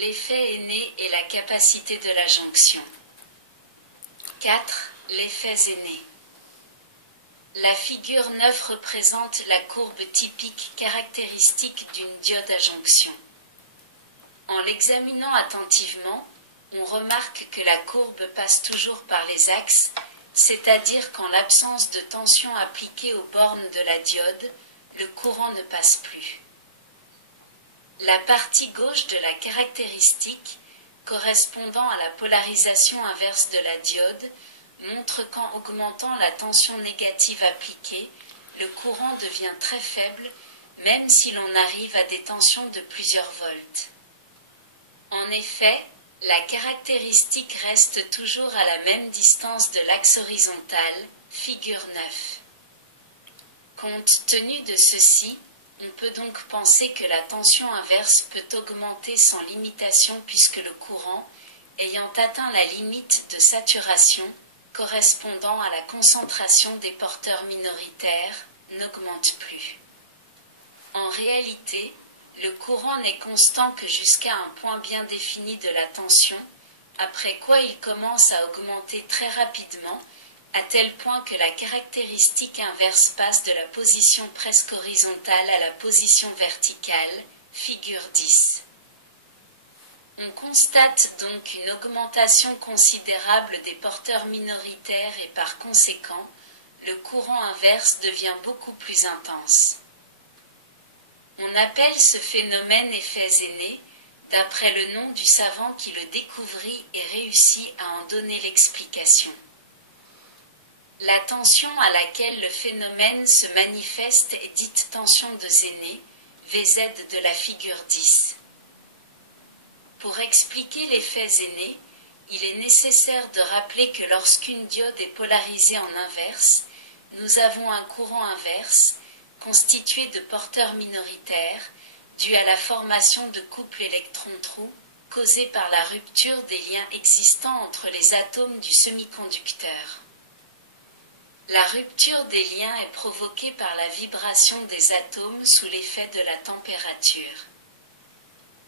L'effet aîné et la capacité de la jonction. 4. L'effets aînés. La figure 9 représente la courbe typique caractéristique d'une diode à jonction. En l'examinant attentivement, on remarque que la courbe passe toujours par les axes, c'est-à-dire qu'en l'absence de tension appliquée aux bornes de la diode, le courant ne passe plus. La partie gauche de la caractéristique, correspondant à la polarisation inverse de la diode, montre qu'en augmentant la tension négative appliquée, le courant devient très faible, même si l'on arrive à des tensions de plusieurs volts. En effet, la caractéristique reste toujours à la même distance de l'axe horizontal, figure 9. Compte tenu de ceci, on peut donc penser que la tension inverse peut augmenter sans limitation puisque le courant, ayant atteint la limite de saturation, correspondant à la concentration des porteurs minoritaires, n'augmente plus. En réalité, le courant n'est constant que jusqu'à un point bien défini de la tension, après quoi il commence à augmenter très rapidement, à tel point que la caractéristique inverse passe de la position presque horizontale à la position verticale, figure 10. On constate donc une augmentation considérable des porteurs minoritaires et par conséquent, le courant inverse devient beaucoup plus intense. On appelle ce phénomène effets aînés, d'après le nom du savant qui le découvrit et réussit à en donner l'explication. La tension à laquelle le phénomène se manifeste est dite tension de Zéné, Vz de la figure 10. Pour expliquer l'effet Zéné, il est nécessaire de rappeler que lorsqu'une diode est polarisée en inverse, nous avons un courant inverse, constitué de porteurs minoritaires, dû à la formation de couples électrons-trous, causés par la rupture des liens existants entre les atomes du semi-conducteur. La rupture des liens est provoquée par la vibration des atomes sous l'effet de la température.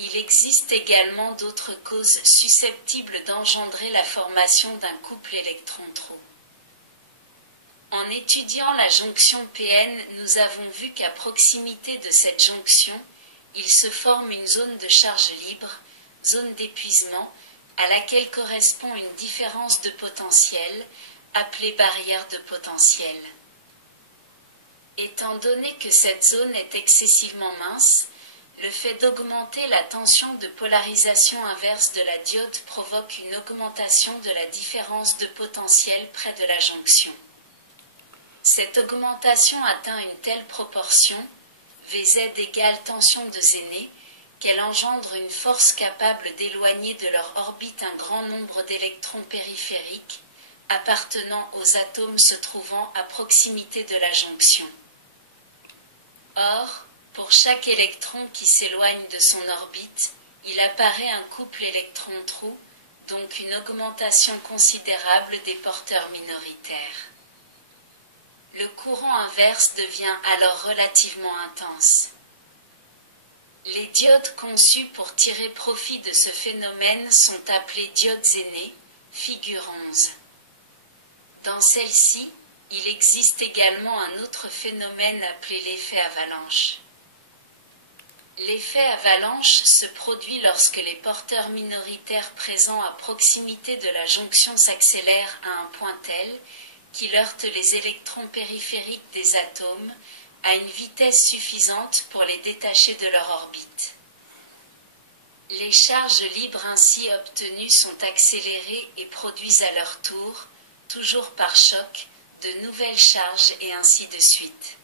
Il existe également d'autres causes susceptibles d'engendrer la formation d'un couple électron-trou. En étudiant la jonction PN, nous avons vu qu'à proximité de cette jonction, il se forme une zone de charge libre, zone d'épuisement, à laquelle correspond une différence de potentiel, appelée barrière de potentiel. Étant donné que cette zone est excessivement mince, le fait d'augmenter la tension de polarisation inverse de la diode provoque une augmentation de la différence de potentiel près de la jonction. Cette augmentation atteint une telle proportion, Vz égale tension de Zéné, qu'elle engendre une force capable d'éloigner de leur orbite un grand nombre d'électrons périphériques, appartenant aux atomes se trouvant à proximité de la jonction. Or, pour chaque électron qui s'éloigne de son orbite, il apparaît un couple électron-trou, donc une augmentation considérable des porteurs minoritaires. Le courant inverse devient alors relativement intense. Les diodes conçues pour tirer profit de ce phénomène sont appelées diodes aînées, figure 11. Dans celle-ci, il existe également un autre phénomène appelé l'effet avalanche. L'effet avalanche se produit lorsque les porteurs minoritaires présents à proximité de la jonction s'accélèrent à un point tel qu'il heurte les électrons périphériques des atomes à une vitesse suffisante pour les détacher de leur orbite. Les charges libres ainsi obtenues sont accélérées et produisent à leur tour, toujours par choc, de nouvelles charges et ainsi de suite.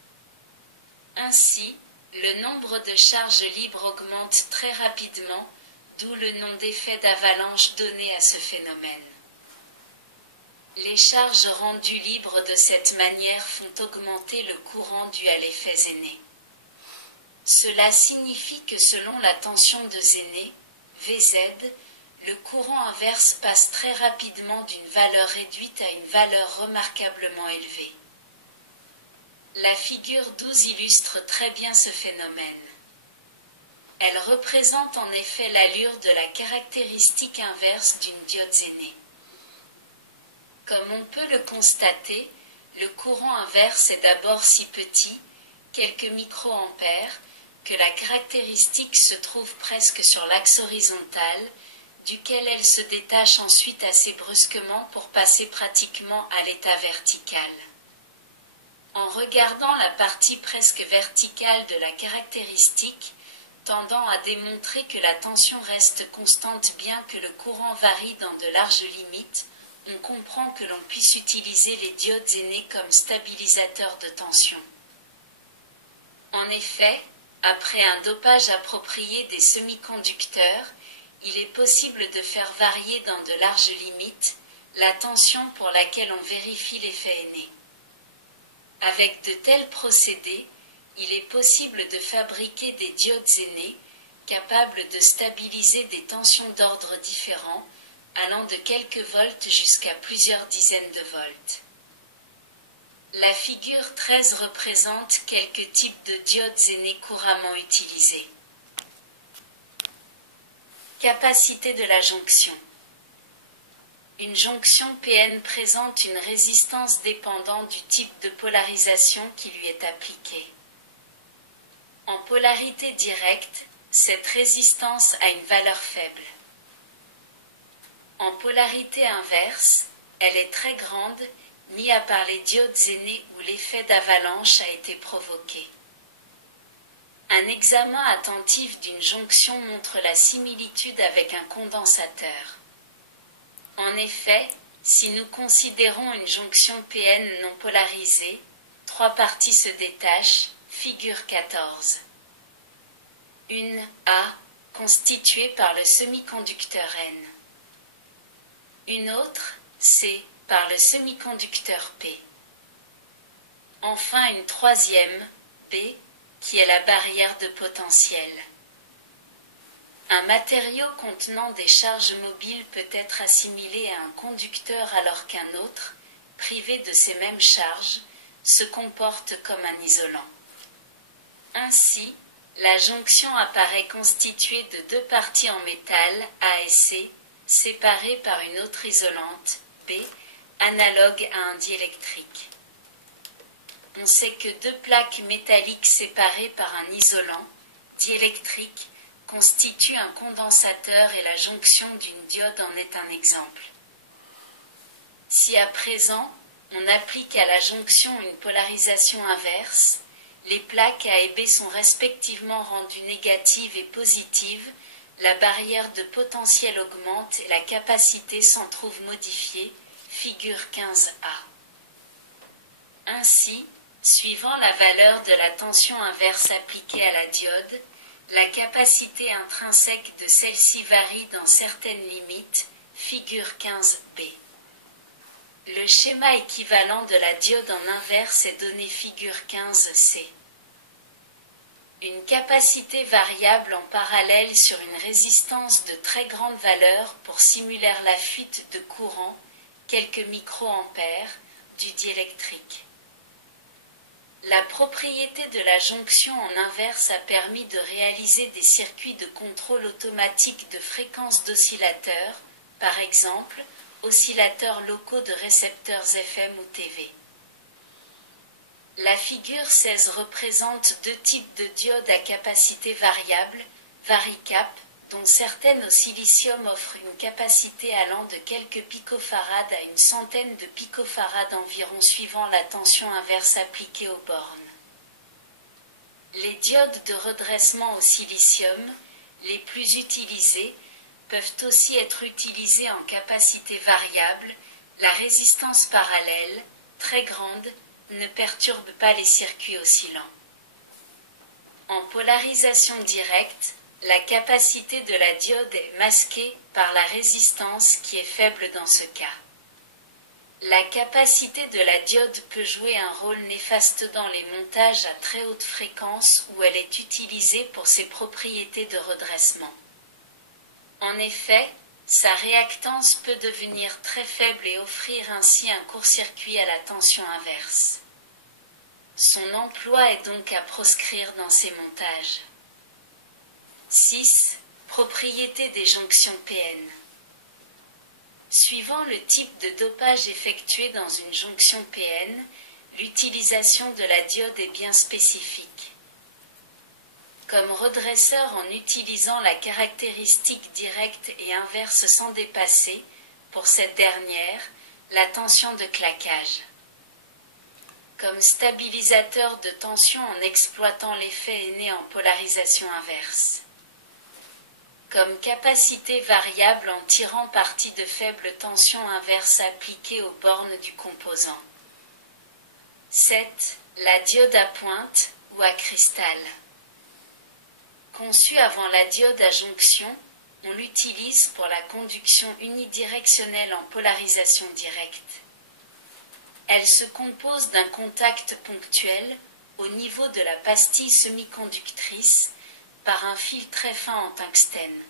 Ainsi, le nombre de charges libres augmente très rapidement, d'où le nom d'effet d'avalanche donné à ce phénomène. Les charges rendues libres de cette manière font augmenter le courant dû à l'effet Zéné. Cela signifie que selon la tension de Zéné, Vz, le courant inverse passe très rapidement d'une valeur réduite à une valeur remarquablement élevée. La figure 12 illustre très bien ce phénomène. Elle représente en effet l'allure de la caractéristique inverse d'une diode zénée. Comme on peut le constater, le courant inverse est d'abord si petit, quelques microampères, que la caractéristique se trouve presque sur l'axe horizontal, duquel elle se détache ensuite assez brusquement pour passer pratiquement à l'état vertical. En regardant la partie presque verticale de la caractéristique, tendant à démontrer que la tension reste constante bien que le courant varie dans de larges limites, on comprend que l'on puisse utiliser les diodes zénées comme stabilisateurs de tension. En effet, après un dopage approprié des semi-conducteurs, il est possible de faire varier dans de larges limites la tension pour laquelle on vérifie l'effet aîné. Avec de tels procédés, il est possible de fabriquer des diodes zénées capables de stabiliser des tensions d'ordre différents, allant de quelques volts jusqu'à plusieurs dizaines de volts. La figure 13 représente quelques types de diodes zénées couramment utilisés. Capacité de la jonction. Une jonction PN présente une résistance dépendant du type de polarisation qui lui est appliquée. En polarité directe, cette résistance a une valeur faible. En polarité inverse, elle est très grande, mis à part les diodes zénées où l'effet d'avalanche a été provoqué. Un examen attentif d'une jonction montre la similitude avec un condensateur. En effet, si nous considérons une jonction PN non polarisée, 3 parties se détachent, figure 14. Une A, constituée par le semi-conducteur N. Une autre, C, par le semi-conducteur P. Enfin une troisième, B, qui est la barrière de potentiel. Un matériau contenant des charges mobiles peut être assimilé à un conducteur alors qu'un autre, privé de ces mêmes charges, se comporte comme un isolant. Ainsi, la jonction apparaît constituée de 2 parties en métal, A et C, séparées par une autre isolante, B, analogue à un diélectrique. On sait que 2 plaques métalliques séparées par un isolant, diélectrique, constituent un condensateur et la jonction d'une diode en est un exemple. Si à présent, on applique à la jonction une polarisation inverse, les plaques A et B sont respectivement rendues négatives et positives, la barrière de potentiel augmente et la capacité s'en trouve modifiée, figure 15A. Ainsi, suivant la valeur de la tension inverse appliquée à la diode, la capacité intrinsèque de celle-ci varie dans certaines limites, figure 15B. Le schéma équivalent de la diode en inverse est donné figure 15C. Une capacité variable en parallèle sur une résistance de très grande valeur pour simuler la fuite de courant, quelques microampères, du diélectrique. La propriété de la jonction en inverse a permis de réaliser des circuits de contrôle automatique de fréquences d'oscillateurs, par exemple, oscillateurs locaux de récepteurs FM ou TV. La figure 16 représente 2 types de diodes à capacité variable, varicap, dont certaines au silicium offrent une capacité allant de quelques picofarades à une centaine de picofarades environ suivant la tension inverse appliquée aux bornes. Les diodes de redressement au silicium, les plus utilisées, peuvent aussi être utilisées en capacité variable, la résistance parallèle, très grande, ne perturbe pas les circuits oscillants. En polarisation directe, la capacité de la diode est masquée par la résistance qui est faible dans ce cas. La capacité de la diode peut jouer un rôle néfaste dans les montages à très haute fréquence où elle est utilisée pour ses propriétés de redressement. En effet, sa réactance peut devenir très faible et offrir ainsi un court-circuit à la tension inverse. Son emploi est donc à proscrire dans ces montages. 6. Propriétés des jonctions PN. Suivant le type de dopage effectué dans une jonction PN, l'utilisation de la diode est bien spécifique. Comme redresseur en utilisant la caractéristique directe et inverse sans dépasser, pour cette dernière, la tension de claquage. Comme stabilisateur de tension en exploitant l'effet aîné en polarisation inverse. Comme capacité variable en tirant parti de faible tension inverse appliquée aux bornes du composant. 7. La diode à pointe ou à cristal. Conçue avant la diode à jonction, on l'utilise pour la conduction unidirectionnelle en polarisation directe. Elle se compose d'un contact ponctuel au niveau de la pastille semi-conductrice par un fil très fin en tungstène.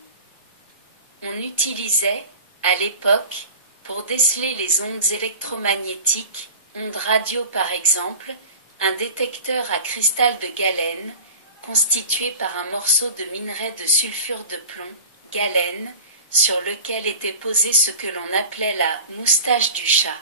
On utilisait, à l'époque, pour déceler les ondes électromagnétiques, ondes radio par exemple, un détecteur à cristal de galène, constitué par un morceau de minerai de sulfure de plomb, galène, sur lequel était posé ce que l'on appelait la moustache du chat.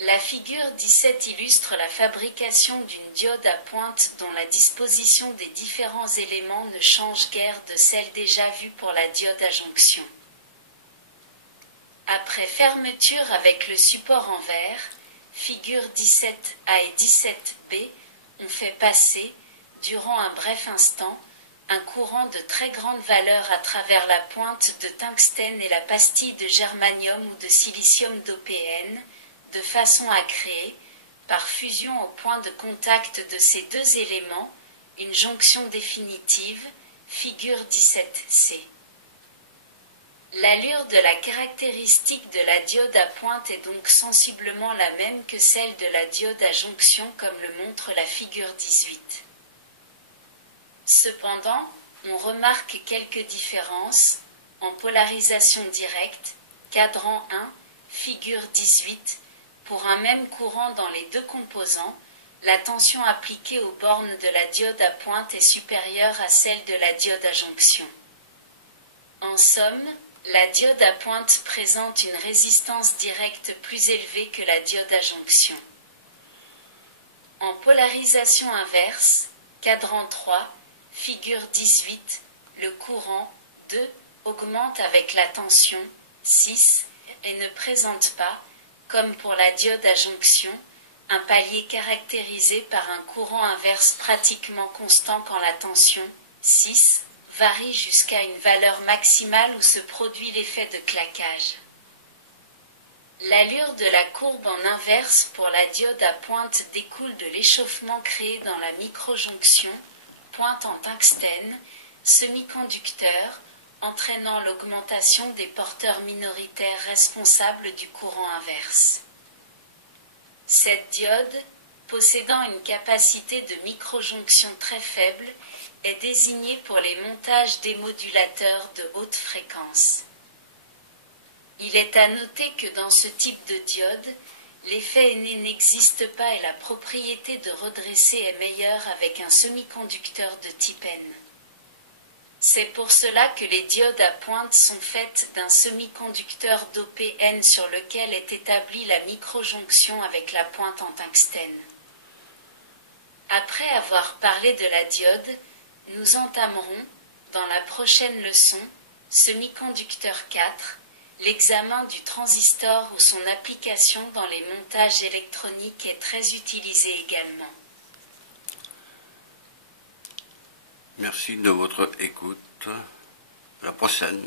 La figure 17 illustre la fabrication d'une diode à pointe dont la disposition des différents éléments ne change guère de celle déjà vue pour la diode à jonction. Après fermeture avec le support en verre, figure 17A et 17B, on fait passer, durant un bref instant, un courant de très grande valeur à travers la pointe de tungstène et la pastille de germanium ou de silicium d'OPN, de façon à créer, par fusion au point de contact de ces deux éléments, une jonction définitive, figure 17C. L'allure de la caractéristique de la diode à pointe est donc sensiblement la même que celle de la diode à jonction comme le montre la figure 18. Cependant, on remarque quelques différences, en polarisation directe, cadran 1, figure 18, pour un même courant dans les deux composants, la tension appliquée aux bornes de la diode à pointe est supérieure à celle de la diode à jonction. En somme, la diode à pointe présente une résistance directe plus élevée que la diode à jonction. En polarisation inverse, cadran 3, figure 18, le courant 2 augmente avec la tension 6 et ne présente pas, comme pour la diode à jonction, un palier caractérisé par un courant inverse pratiquement constant quand la tension 6 varie jusqu'à une valeur maximale où se produit l'effet de claquage. L'allure de la courbe en inverse pour la diode à pointe découle de l'échauffement créé dans la microjonction, pointe en tungstène, semi-conducteur, entraînant l'augmentation des porteurs minoritaires responsables du courant inverse. Cette diode, possédant une capacité de microjonction très faible, est désignée pour les montages démodulateurs de haute fréquence. Il est à noter que dans ce type de diode, l'effet aîné n'existe pas et la propriété de redresser est meilleure avec un semi-conducteur de type N. C'est pour cela que les diodes à pointe sont faites d'un semi-conducteur dopé N sur lequel est établie la microjonction avec la pointe en tungstène. Après avoir parlé de la diode, nous entamerons, dans la prochaine leçon, semi-conducteur 4, l'examen du transistor où son application dans les montages électroniques est très utilisée également. Merci de votre écoute. À la prochaine.